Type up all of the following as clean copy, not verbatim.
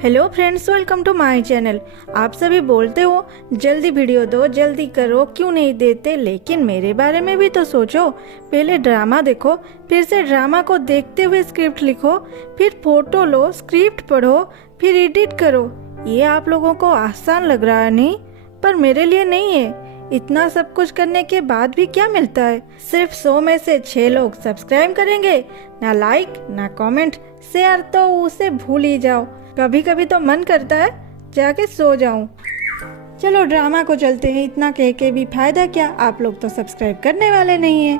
Hello friends, welcome to my channel. आप सभी बोलते हो जल्दी वीडियो दो, जल्दी करो, क्यों नहीं देते, लेकिन मेरे बारे में भी तो सोचो। पहले ड्रामा देखो, फिर से ड्रामा को देखते हुए स्क्रिप्ट लिखो, फिर फोटो लो, स्क्रिप्ट पढ़ो, फिर एडिट करो। ये आप लोगों को आसान लग रहा है नहीं, पर मेरे लिए नहीं है। इतना सब कुछ करने के बाद भी क्या मिलता है? सिर्फ 100 में से 6 लोग सब्सक्राइब करेंगे, ना लाइक ना कमेंट, शेयर तो उसे भूल ही जाओ। कभी कभी तो मन करता है जाके सो जाऊं। चलो ड्रामा को चलते हैं, इतना कह के भी फायदा क्या, आप लोग तो सब्सक्राइब करने वाले नहीं हैं।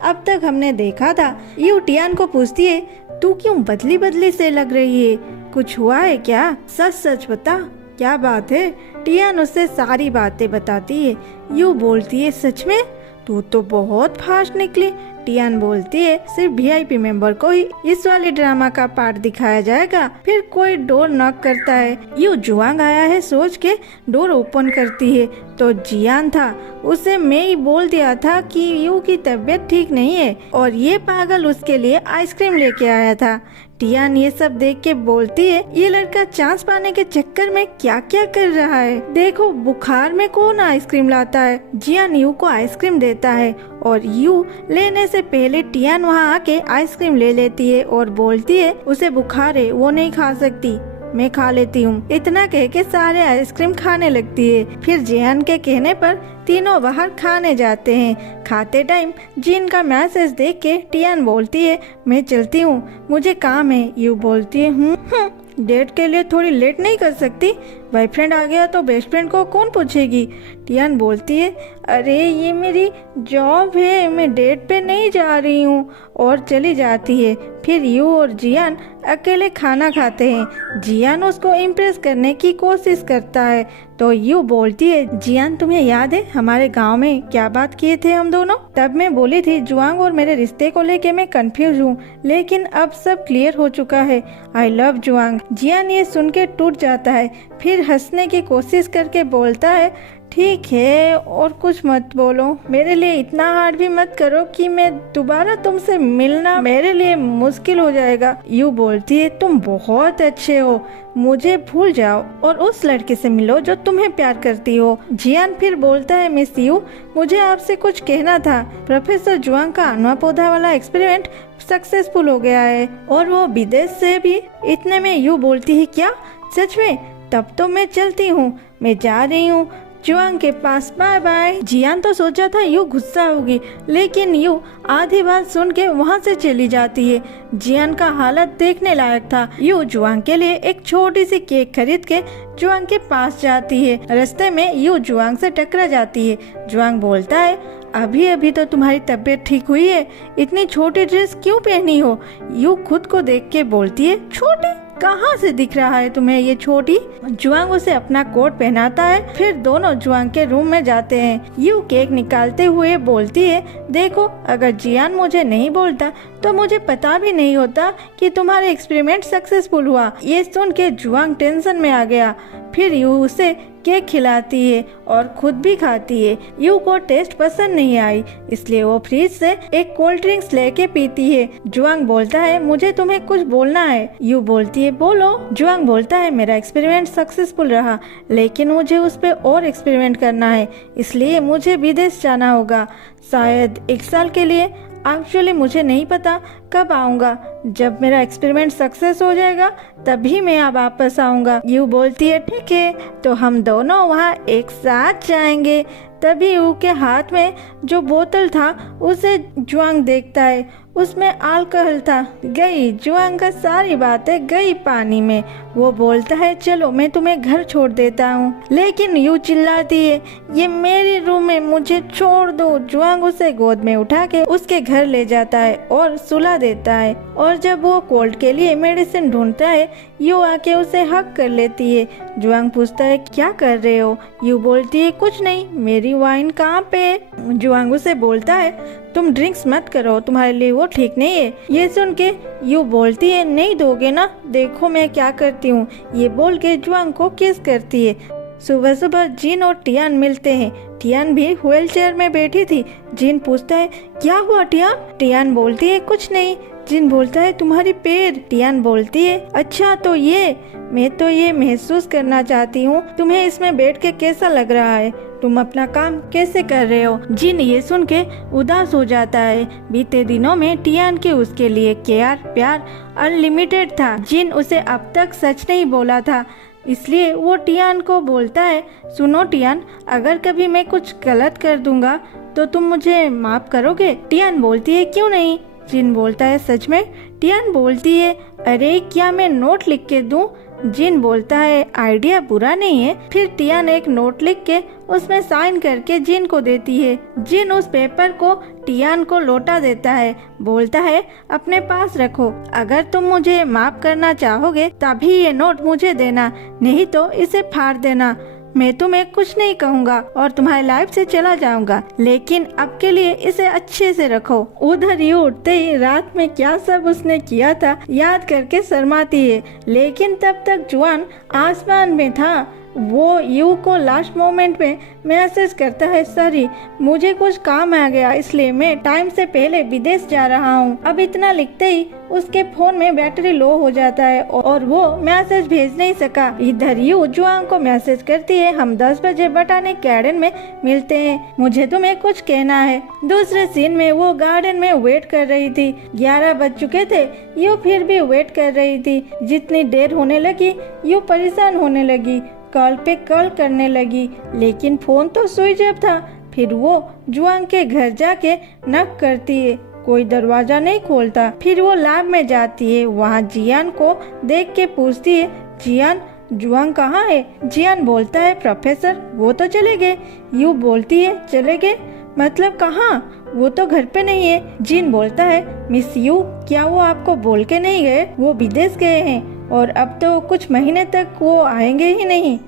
अब तक हमने देखा था यू टियान को पूछती है, तू क्यों बदली बदली से लग रही है, कुछ हुआ है क्या, सच सच बता, क्या बात है। टियान उससे सारी बातें बताती है। यू बोलती है, सच में तू तो बहुत फास्ट निकली। टियान बोलती है, सिर्फ वीआईपी मेंबर को ही इस वाले ड्रामा का पार्ट दिखाया जाएगा। फिर कोई डोर नॉक करता है। यू जुआंग आया है सोच के डोर ओपन करती है तो जियान था। उसे मैं ही बोल दिया था कि यू की तबीयत ठीक नहीं है और ये पागल उसके लिए आइसक्रीम लेके आया था। टियान ये सब देख के बोलती है, ये लड़का चांस पाने के चक्कर में क्या क्या कर रहा है। देखो बुखार में कौन आइसक्रीम लाता है। जियान यू को आइसक्रीम देता है और यू लेने से पहले टियान वहाँ आके आइसक्रीम ले लेती है और बोलती है, उसे बुखार है, वो नहीं खा सकती, मैं खा लेती हूँ। इतना कह के सारे आइसक्रीम खाने लगती है। फिर जियान के कहने पर तीनों बाहर खाने जाते हैं। खाते टाइम जिन का मैसेज देख के टियान बोलती है, मैं चलती हूँ, मुझे काम है। यू बोलती है, डेट के लिए थोड़ी लेट नहीं कर सकती, बॉयफ्रेंड आ गया तो बेस्ट फ्रेंड को कौन पूछेगी। टियान बोलती है, अरे ये मेरी जॉब है, मैं डेट पे नहीं जा रही हूँ, और चली जाती है। फिर यू और जियान अकेले खाना खाते हैं। जियान उसको इम्प्रेस करने की कोशिश करता है तो यू बोलती है, जियान तुम्हें याद है हमारे गांव में क्या बात किए थे हम दोनों? तब मैं बोली थी जुआंग और मेरे रिश्ते को लेके मैं कंफ्यूज हूँ, लेकिन अब सब क्लियर हो चुका है, आई लव जुआंग। जियान ये सुन के टूट जाता है, फिर हंसने की कोशिश करके बोलता है, ठीक है और कुछ मत बोलो, मेरे लिए इतना हार्ड भी मत करो कि मैं दोबारा तुमसे मिलना मेरे लिए मुश्किल हो जाएगा। यू बोलती है, तुम बहुत अच्छे हो, मुझे भूल जाओ और उस लड़के से मिलो जो तुम्हें प्यार करती हो। जियान फिर बोलता है, मिस यू, मुझे आपसे कुछ कहना था। प्रोफेसर जुआंग का अनवा पौधा वाला एक्सपेरिमेंट सक्सेसफुल हो गया है और वो विदेश से भी। इतने में यू बोलती है, क्या सच में? तब तो मैं चलती हूँ, मैं जा रही हूँ जुआंग के पास, बाय बाय। जियान तो सोचा था यू गुस्सा होगी, लेकिन यू आधी बात सुन के वहाँ से चली जाती है। जियान का हालत देखने लायक था। यू जुआंग के लिए एक छोटी सी केक खरीद के जुआंग के पास जाती है। रास्ते में यू जुआंग से टकरा जाती है। जुआंग बोलता है, अभी अभी तो तुम्हारी तबीयत ठीक हुई है, इतनी छोटी ड्रेस क्यों पहनी हो? यू खुद को देख के बोलती है, छोटी? कहाँ से दिख रहा है तुम्हें ये छोटी? जुआंग उसे अपना कोट पहनाता है। फिर दोनों जुआंग के रूम में जाते हैं। यू केक निकालते हुए बोलती है, देखो अगर जियान मुझे नहीं बोलता तो मुझे पता भी नहीं होता कि तुम्हारा एक्सपेरिमेंट सक्सेसफुल हुआ। ये सुन के जुआंग टेंशन में आ गया। फिर यू उसे केक खिलाती है और खुद भी खाती है। यू को टेस्ट पसंद नहीं आई, इसलिए वो फ्रिज से एक कोल्ड ड्रिंक्स लेके पीती है। जुआंग बोलता है, मुझे तुम्हें कुछ बोलना है। यू बोलती है, बोलो। जुआंग बोलता है, मेरा एक्सपेरिमेंट सक्सेसफुल रहा, लेकिन मुझे उस पे और एक्सपेरिमेंट करना है, इसलिए मुझे विदेश जाना होगा, शायद 1 साल के लिए। एक्चुअली मुझे नहीं पता कब आऊँगा, जब मेरा एक्सपेरिमेंट सक्सेस हो जाएगा तभी मैं अब वापस आऊँगा। यू बोलती है, ठीक है, तो हम दोनों वहाँ एक साथ जाएंगे। तभी यू के हाथ में जो बोतल था उसे जुआंग देखता है, उसमें अल्कोहल था। गई जुआंग का सारी बातें गई पानी में। वो बोलता है, चलो मैं तुम्हें घर छोड़ देता हूँ, लेकिन यू चिल्लाती है, ये मेरे रूम है, मुझे छोड़ दो। जुआंग उसे गोद में उठा के उसके घर ले जाता है और सुला देता है। और जब वो कोल्ड के लिए मेडिसिन ढूंढता है, यू आके उसे हक कर लेती है। जुआंग पूछता है, क्या कर रहे हो? यू बोलती है, कुछ नहीं, मेरी वाइन कहाँ पे? जुआंग उसे बोलता है, तुम ड्रिंक्स मत करो, तुम्हारे लिए वो ठीक नहीं है। ये सुन के यू बोलती है, नहीं दोगे ना, देखो मैं क्या करती हूँ। ये बोल के जुआंग को किस करती है। सुबह सुबह जिन और टियान मिलते हैं। टियान भी व्हील चेयर में बैठी थी। जिन पूछता है, क्या हुआ टियान? टियान बोलती है, कुछ नहीं, जिन बोलता है तुम्हारी पैर। टियान बोलती है अच्छा तो ये, मैं तो ये महसूस करना चाहती हूँ तुम्हें इसमें बैठ के कैसा लग रहा है, तुम अपना काम कैसे कर रहे हो। जिन ये सुन के उदास हो जाता है। बीते दिनों में टियान के उसके लिए प्यार अनलिमिटेड था। जिन उसे अब तक सच नहीं बोला था, इसलिए वो टियान को बोलता है सुनो टियान, अगर कभी मैं कुछ गलत कर दूंगा तो तुम मुझे माफ करोगे। टियान बोलती है क्यों नहीं। जिन बोलता है सच में। टियान बोलती है अरे क्या मैं नोट लिख के दूं। जिन बोलता है आइडिया बुरा नहीं है। फिर टियान एक नोट लिख के उसमें साइन करके जिन को देती है। जिन उस पेपर को टियान को लौटा देता है, बोलता है अपने पास रखो, अगर तुम मुझे माफ करना चाहोगे तभी ये नोट मुझे देना, नहीं तो इसे फाड़ देना। मैं तुम्हें कुछ नहीं कहूँगा और तुम्हारी लाइफ से चला जाऊंगा, लेकिन अब के लिए इसे अच्छे से रखो। उधर यू उठते ही रात में क्या सब उसने किया था याद करके शर्माती है, लेकिन तब तक जुआन आसमान में था। वो यू को लास्ट मोमेंट में मैसेज करता है सॉरी मुझे कुछ काम आ गया इसलिए मैं टाइम से पहले विदेश जा रहा हूँ। अब इतना लिखते ही उसके फोन में बैटरी लो हो जाता है और वो मैसेज भेज नहीं सका। इधर यू जुआन को मैसेज करती है हम 10 बजे बटाने गार्डन में मिलते हैं, मुझे तुम्हें कुछ कहना है। दूसरे सीन में वो गार्डन में वेट कर रही थी। 11 बज चुके थे। यू फिर भी वेट कर रही थी। जितनी देर होने लगी यू परेशान होने लगी, कॉल पे कॉल करने लगी, लेकिन फोन तो स्विच ऑफ था। फिर वो जुआन के घर जाके नॉक करती है, कोई दरवाजा नहीं खोलता। फिर वो लैब में जाती है, वहाँ जियान को देख के पूछती है जियान जुआन कहाँ है। जियान बोलता है प्रोफेसर वो तो चले गए। यू बोलती है चले गए मतलब कहाँ, वो तो घर पे नहीं है। जिन बोलता है मिस यू क्या वो आपको बोल के नहीं गए, वो विदेश गए हैं और अब तो कुछ महीने तक वो आएंगे ही नहीं।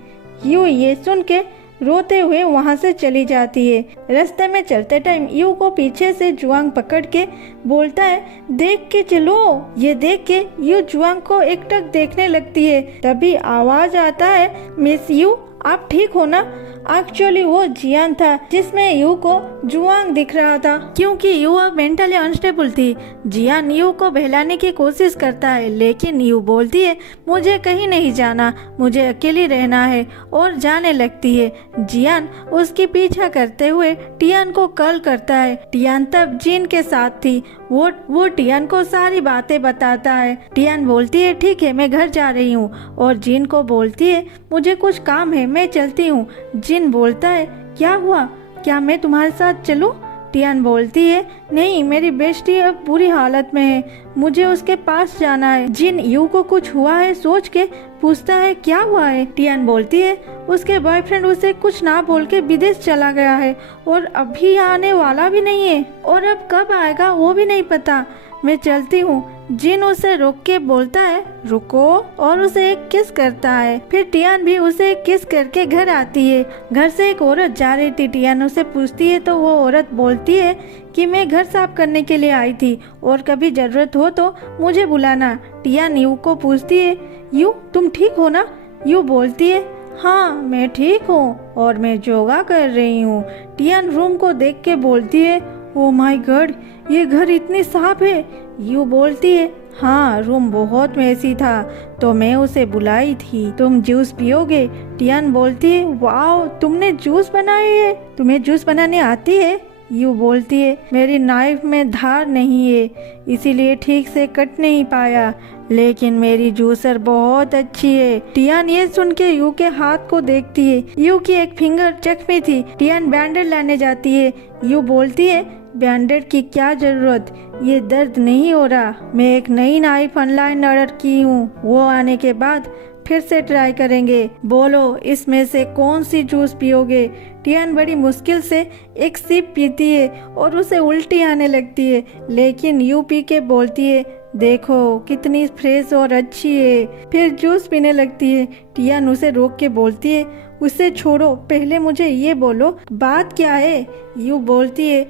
यू ये सुन के रोते हुए वहाँ से चली जाती है। रास्ते में चलते टाइम यू को पीछे से जुआंग पकड़ के बोलता है देख के चलो। ये देख के यू जुआंग को एकटक देखने लगती है। तभी आवाज आता है मिस यू आप ठीक हो ना। एक्चुअली वो जियान था जिसमें यू को जुआंग दिख रहा था, क्योंकि यू अब मेंटली अनस्टेबल थी। जियान यू को बहलाने की कोशिश करता है, लेकिन यू बोलती है मुझे कहीं नहीं जाना, मुझे अकेली रहना है और जाने लगती है। जियान उसकी पीछा करते हुए टियान को कॉल करता है। टियान तब जिन के साथ थी। वो टियान को सारी बातें बताता है। टियान बोलती है ठीक है मैं घर जा रही हूँ और जिन को बोलती है मुझे कुछ काम है मैं चलती हूँ। जिन बोलता है क्या हुआ, क्या मैं तुम्हारे साथ चलूं? टियान बोलती है नहीं मेरी बेस्टी अब बुरी हालत में है, मुझे उसके पास जाना है। जिन यू को कुछ हुआ है सोच के पूछता है क्या हुआ है। टियान बोलती है उसके बॉयफ्रेंड उसे कुछ ना बोल के विदेश चला गया है और अभी आने वाला भी नहीं है और अब कब आएगा वो भी नहीं पता, मैं चलती हूँ। जिन उसे रोक के बोलता है रुको और उसे एक किस करता है। फिर टियान भी उसे एक किस करके घर आती है। घर से एक औरत जा रही थी। टियान उसे पूछती है तो वो औरत बोलती है कि मैं घर साफ करने के लिए आई थी और कभी जरूरत हो तो मुझे बुलाना। टियान यू को पूछती है यू तुम ठीक हो ना। यू बोलती है हाँ मैं ठीक हूँ और मैं योगा कर रही हूँ। टियान रूम को देख के बोलती है ओ माय गॉड ये घर इतनी साफ है। यू बोलती है हाँ रूम बहुत मेसी था तो मैं उसे बुलाई थी, तुम जूस पियोगे। टियान बोलती है वाओ तुमने जूस बनाई है, तुम्हें जूस बनाने आती है। यू बोलती है मेरी नाइफ में धार नहीं है इसीलिए ठीक से कट नहीं पाया, लेकिन मेरी जूसर बहुत अच्छी है। टियान ये सुन के यू के हाथ को देखती है। यू की एक फिंगर जख्मी थी। टियान बैंडेड लाने जाती है। यू बोलती है बैंडेड की क्या जरूरत, ये दर्द नहीं हो रहा, मैं एक नई नाइफ ऑनलाइन ऑर्डर की हूँ, वो आने के बाद फिर से ट्राई करेंगे। बोलो इसमें से कौन सी जूस पियोगे। टियान बड़ी मुश्किल से एक सिप पीती है और उसे उल्टी आने लगती है, लेकिन यू पी के बोलती है देखो कितनी फ्रेश और अच्छी है। फिर जूस पीने लगती है। टियान उसे रोक के बोलती है उसे छोड़ो, पहले मुझे ये बोलो बात क्या है। यू बोलती है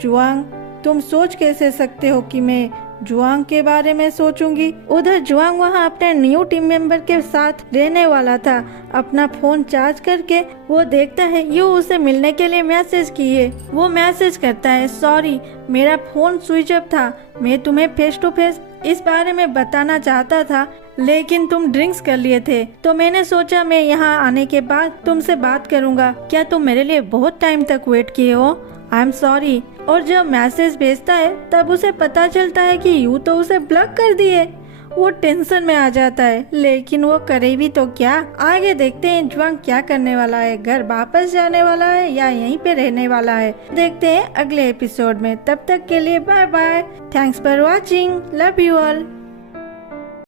जुआंग तुम सोच कैसे सकते हो कि मैं जुआंग के बारे में सोचूंगी। उधर जुआंग वहाँ अपने न्यू टीम मेंबर के साथ रहने वाला था। अपना फोन चार्ज करके वो देखता है यू उसे मिलने के लिए मैसेज किए। वो मैसेज करता है, सॉरी मेरा फोन स्विच ऑफ था, मैं तुम्हें फेस टू फेस इस बारे में बताना चाहता था लेकिन तुम ड्रिंक्स कर लिए थे, तो मैंने सोचा मैं यहाँ आने के बाद तुमसे बात करूँगा। क्या तुम मेरे लिए बहुत टाइम तक वेट किए हो? I am sorry. और जब मैसेज भेजता है तब उसे पता चलता है कि यू तो उसे ब्लॉक कर दिए। वो टेंशन में आ जाता है, लेकिन वो करे भी तो क्या। आगे देखते हैं जुआंग क्या करने वाला है, घर वापस जाने वाला है या यहीं पे रहने वाला है। देखते हैं अगले एपिसोड में। तब तक के लिए bye bye. Thanks for watching. Love you all.